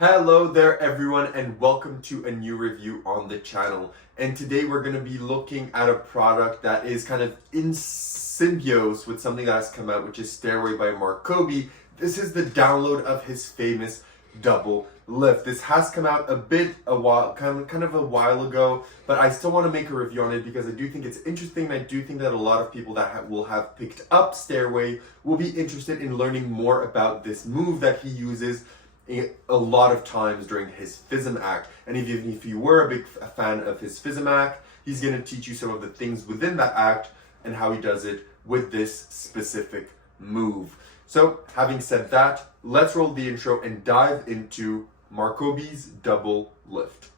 Hello there everyone and welcome to a new review on the channel. And today we're going to be looking at a product that is kind of in symbiose with something that has come out, which is Stairway by Markobi. This is the download of his famous double lift. This has come out a while ago, but I still want to make a review on it because I do think it's interesting, and I do think that a lot of people that will have picked up Stairway will be interested in learning more about this move that he uses a lot of times during his FISM act. And if you were a big fan of his FISM act, he's going to teach you some of the things within that act and how he does it with this specific move. So having said that, let's roll the intro and dive into Markobi's double lift.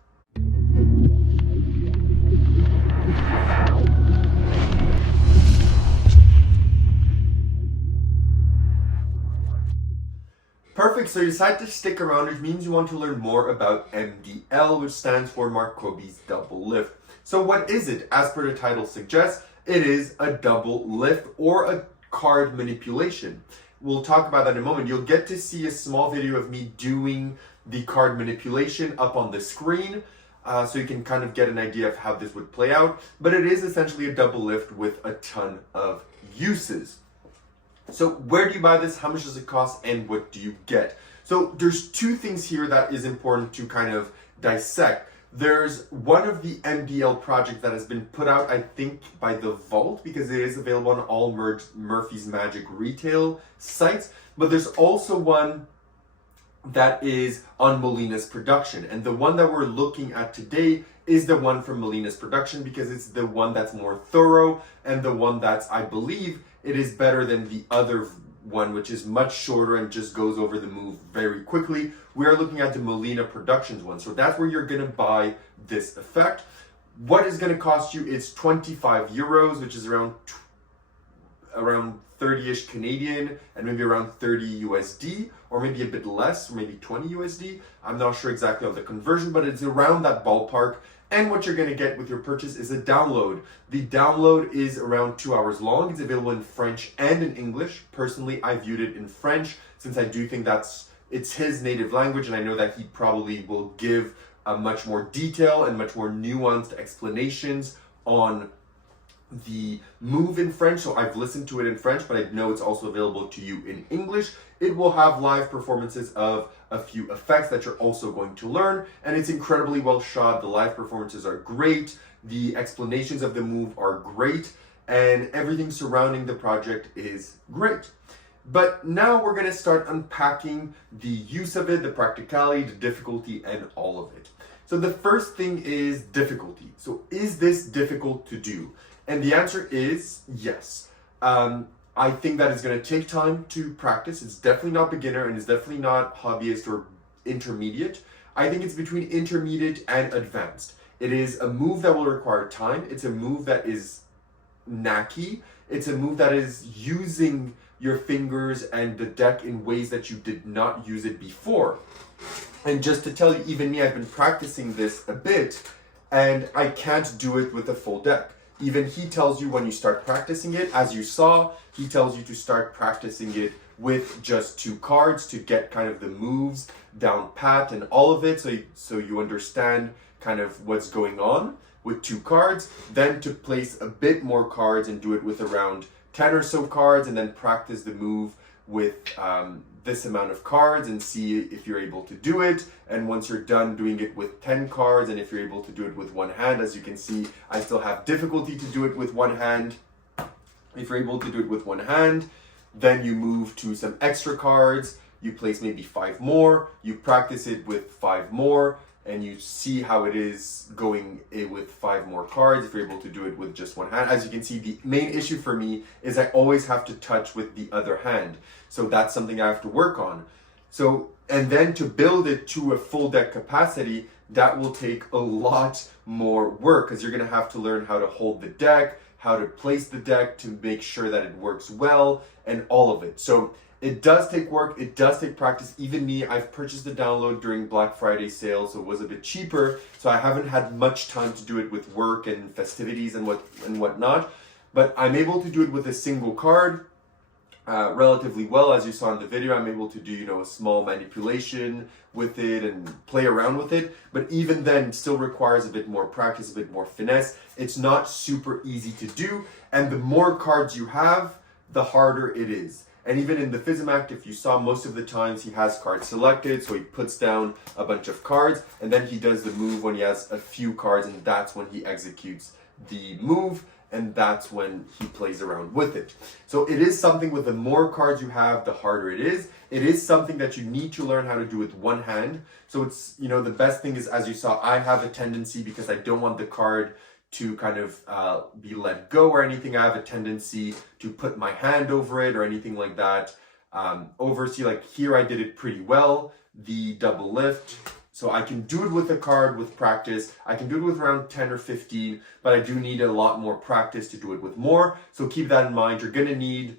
Perfect, so you decide to stick around, which means you want to learn more about M.D.L, which stands for Markobi's double lift. So what is it? As per the title suggests, it is a double lift or a card manipulation. We'll talk about that in a moment. You'll get to see a small video of me doing the card manipulation up on the screen, so you can kind of get an idea of how this would play out. But it is essentially a double lift with a ton of uses. So where do you buy this? How much does it cost? And what do you get? So there's two things here that is important to kind of dissect. There's one of the M.D.L project that has been put out, I think, by the Vault, because it is available on all Murphy's Magic retail sites. But there's also one that is on Molina's production. And the one that we're looking at today is the one from Molina's production because it's the one that's more thorough and the one that's, I believe, it is better than the other one, which is much shorter and just goes over the move very quickly. We are looking at the Molina Productions one. So that's where you're going to buy this effect. What is going to cost you is 25 euros, which is around 30-ish Canadian and maybe around 30 USD, or maybe a bit less, or maybe 20 USD. I'm not sure exactly on the conversion, but it's around that ballpark. And what you're going to get with your purchase is a download. The download is around 2 hours long. It's available in French and in English. Personally, I viewed it in French since I do think it's his native language, and I know that he probably will give a much more detail and much more nuanced explanations on the move in French. So I've listened to it in French, but I know it's also available to you in English. It will have live performances of a few effects that you're also going to learn, and it's incredibly well shot. The live performances are great, the explanations of the move are great, and everything surrounding the project is great. But now we're going to start unpacking the use of it, the practicality, the difficulty, and all of it. So the first thing is difficulty. So is this difficult to do? And the answer is yes. I think that it's going to take time to practice. It's definitely not beginner, and it's definitely not hobbyist or intermediate. I think it's between intermediate and advanced. It is a move that will require time. It's a move that is knacky. It's a move that is using your fingers and the deck in ways that you did not use it before. And just to tell you, even me, I've been practicing this a bit, and I can't do it with a full deck. Even he tells you when you start practicing it, as you saw, he tells you to start practicing it with just 2 cards to get kind of the moves down pat and all of it, so you understand kind of what's going on with 2 cards. Then to place a bit more cards and do it with around 10 or so cards, and then practice the move with this amount of cards and see if you're able to do it. And once you're done doing it with 10 cards, and if you're able to do it with one hand, as you can see, I still have difficulty to do it with one hand. If you're able to do it with one hand, then you move to some extra cards, you place maybe 5 more, you practice it with 5 more, and you see how it is going with 5 more cards if you're able to do it with just one hand. As you can see, the main issue for me is I always have to touch with the other hand. So that's something I have to work on. So, and then to build it to a full deck capacity, that will take a lot more work because you're going to have to learn how to hold the deck, how to place the deck to make sure that it works well, and all of it. So it does take work, it does take practice. Even me, I've purchased the download during Black Friday sale, so it was a bit cheaper. So I haven't had much time to do it with work and festivities and whatnot. But I'm able to do it with a single card. relatively well. As you saw in the video, I'm able to do, you know, a small manipulation with it and play around with it. But even then, it still requires a bit more practice, a bit more finesse. It's not super easy to do. And the more cards you have, the harder it is. And even in the Physimact, if you saw, most of the times he has cards selected, so he puts down a bunch of cards, and then he does the move when he has a few cards, and that's when he executes the move, and that's when he plays around with it. So it is something with the more cards you have, the harder it is. It is something that you need to learn how to do with one hand. So it's, you know, the best thing is, as you saw, I have a tendency, because I don't want the card to kind of be let go or anything, I have a tendency to put my hand over it or anything like that. See, like here I did it pretty well, the double lift. So I can do it with a card with practice. I can do it with around 10 or 15, but I do need a lot more practice to do it with more. So keep that in mind. You're gonna need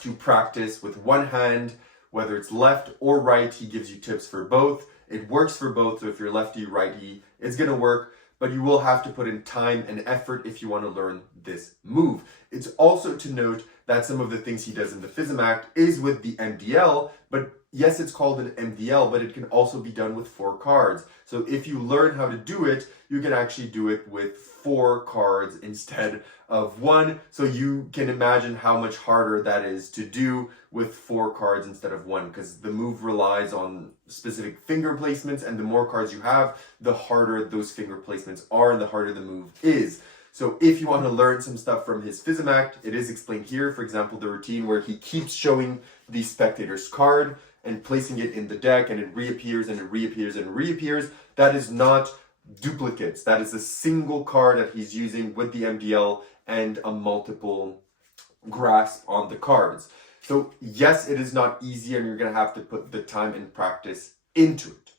to practice with one hand, whether it's left or right. He gives you tips for both. It works for both. So if you're lefty, righty, it's gonna work. But you will have to put in time and effort if you want to learn this move. It's also to note that some of the things he does in the Physimact is with the M.D.L, but yes, it's called an M.D.L, but it can also be done with 4 cards. So if you learn how to do it, you can actually do it with 4 cards instead of 1. So you can imagine how much harder that is to do with 4 cards instead of 1, because the move relies on specific finger placements, and the more cards you have, the harder those finger placements are and the harder the move is. So if you want to learn some stuff from his Physimact, it is explained here. For example, the routine where he keeps showing the spectator's card and placing it in the deck, and it reappears and it reappears and it reappears. That is not duplicates. That is a single card that he's using with the M.D.L and a multiple grasp on the cards. So yes, it is not easy, and you're going to have to put the time and practice into it.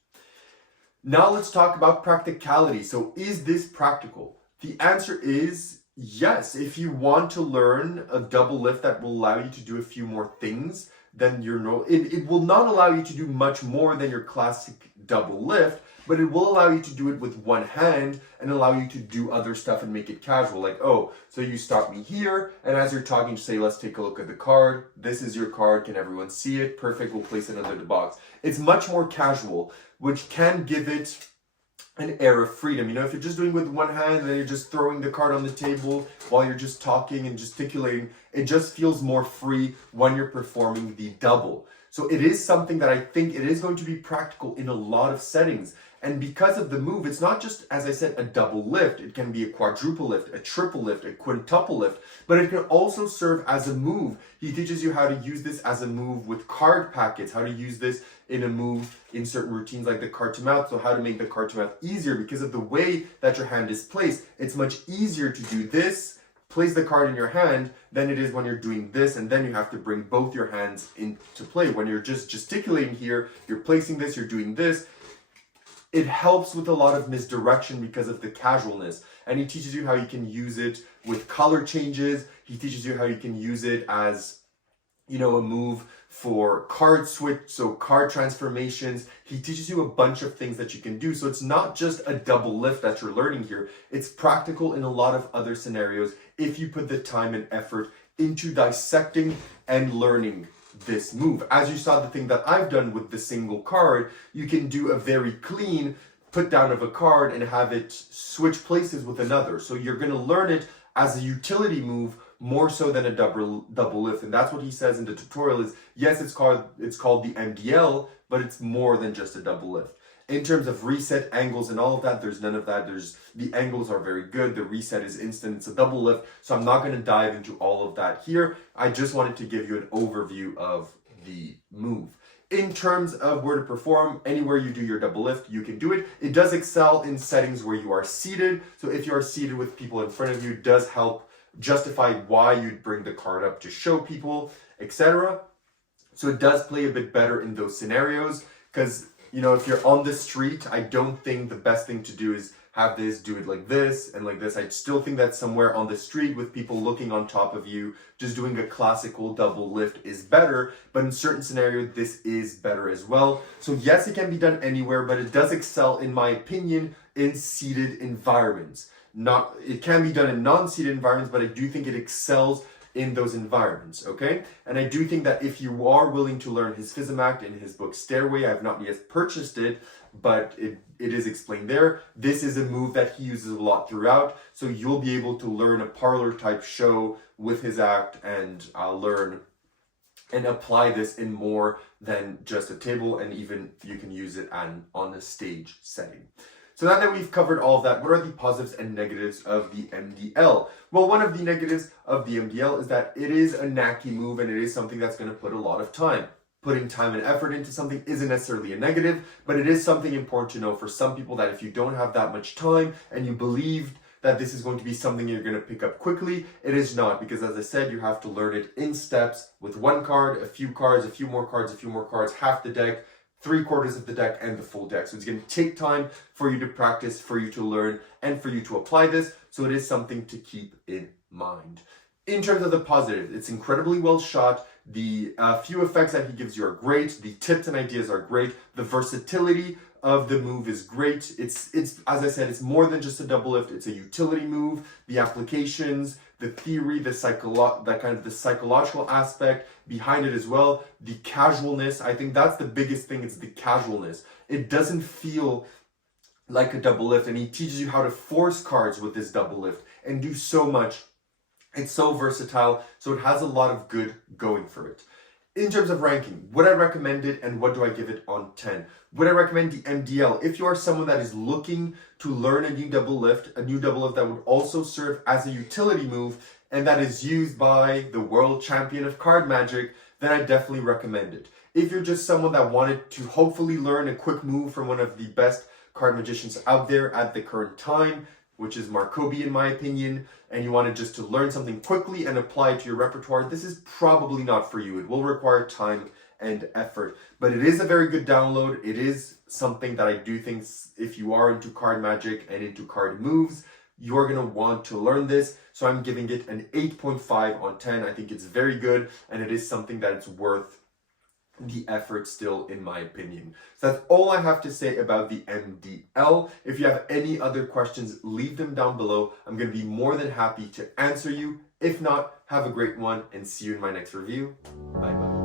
Now let's talk about practicality. So is this practical? The answer is yes. If you want to learn a double lift that will allow you to do a few more things, then it will not allow you to do much more than your classic double lift, but it will allow you to do it with one hand and allow you to do other stuff and make it casual. Like, oh, so you stop me here, and as you're talking, say, let's take a look at the card. This is your card. Can everyone see it? Perfect. We'll place it under the box. It's much more casual, which can give it an air of freedom. You know, if you're just doing it with one hand and then you're just throwing the card on the table while you're just talking and gesticulating, it just feels more free when you're performing the double. So it is something that I think it is going to be practical in a lot of settings. And because of the move, it's not just, as I said, a double lift. It can be a quadruple lift, a triple lift, a quintuple lift, but it can also serve as a move. He teaches you how to use this as a move with card packets, how to use this in a move in certain routines like the card to mouth. So how to make the card to mouth easier because of the way that your hand is placed. It's much easier to do this, place the card in your hand, than it is when you're doing this, and then you have to bring both your hands into play. When you're just gesticulating here, you're placing this, you're doing this. It helps with a lot of misdirection because of the casualness. And he teaches you how you can use it with color changes. He teaches you how you can use it as, you know, a move for card switch, so card transformations. He teaches you a bunch of things that you can do. So it's not just a double lift that you're learning here. It's practical in a lot of other scenarios if you put the time and effort into dissecting and learning this move. As you saw the thing that I've done with the single card, you can do a very clean put down of a card and have it switch places with another. So you're going to learn it as a utility move more so than a double lift. And that's what he says in the tutorial is, yes, it's called the M.D.L, but it's more than just a double lift. In terms of reset angles and all of that, there's none of that. The angles are very good. The reset is instant. It's a double lift. So I'm not going to dive into all of that here. I just wanted to give you an overview of the move. In terms of where to perform, anywhere you do your double lift, you can do it. It does excel in settings where you are seated. So if you are seated with people in front of you, it does help justify why you'd bring the card up to show people, etc. So it does play a bit better in those scenarios because, you know, if you're on the street, I don't think the best thing to do is have this, do it like this and like this. I still think that somewhere on the street with people looking on top of you, just doing a classical double lift is better. But in certain scenarios, this is better as well. So yes, it can be done anywhere, but it does excel, in my opinion, in seated environments. It can be done in non-seated environments, but I do think it excels in those environments, okay? And I do think that if you are willing to learn his Physimact in his book Stairway, I've not yet purchased it, but it is explained there. This is a move that he uses a lot throughout, so you'll be able to learn a parlor type show with his act and learn and apply this in more than just a table, and even you can use it on a stage setting. So now that we've covered all of that, what are the positives and negatives of the M.D.L? Well, one of the negatives of the M.D.L is that it is a knacky move and it is something that's going to put a lot of time. Putting time and effort into something isn't necessarily a negative, but it is something important to know for some people, that if you don't have that much time and you believed that this is going to be something you're going to pick up quickly, it is not, because as I said, you have to learn it in steps with one card, a few cards, a few more cards, a few more cards, half the deck, 3/4 of the deck, and the full deck. So it's going to take time for you to practice, for you to learn, and for you to apply this. So it is something to keep in mind. In terms of the positive, it's incredibly well shot. The few effects that he gives you are great. The tips and ideas are great. The versatility of the move is great. It's as I said, it's more than just a double lift. It's a utility move. The applications, the theory, the psychological aspect behind it as well. The casualness, I think that's the biggest thing. It's the casualness. It doesn't feel like a double lift, and he teaches you how to force cards with this double lift and do so much. It's so versatile, so it has a lot of good going for it. In terms of ranking, would I recommend it, and what do I give it on 10? Would I recommend the M.D.L? If you are someone that is looking to learn a new double lift that would also serve as a utility move and that is used by the world champion of card magic, then I definitely recommend it. If you're just someone that wanted to hopefully learn a quick move from one of the best card magicians out there at the current time, which is Markobi in my opinion, and you wanted just to learn something quickly and apply it to your repertoire, this is probably not for you. It will require time and effort, but it is a very good download. It is something that I do think, if you are into card magic and into card moves, you're going to want to learn this. So I'm giving it an 8.5 on 10. I think it's very good, and it is something that it's worth the effort still, in my opinion. So that's all I have to say about the M.D.L. If you have any other questions, leave them down below. I'm going to be more than happy to answer you. If not, have a great one and see you in my next review. Bye bye.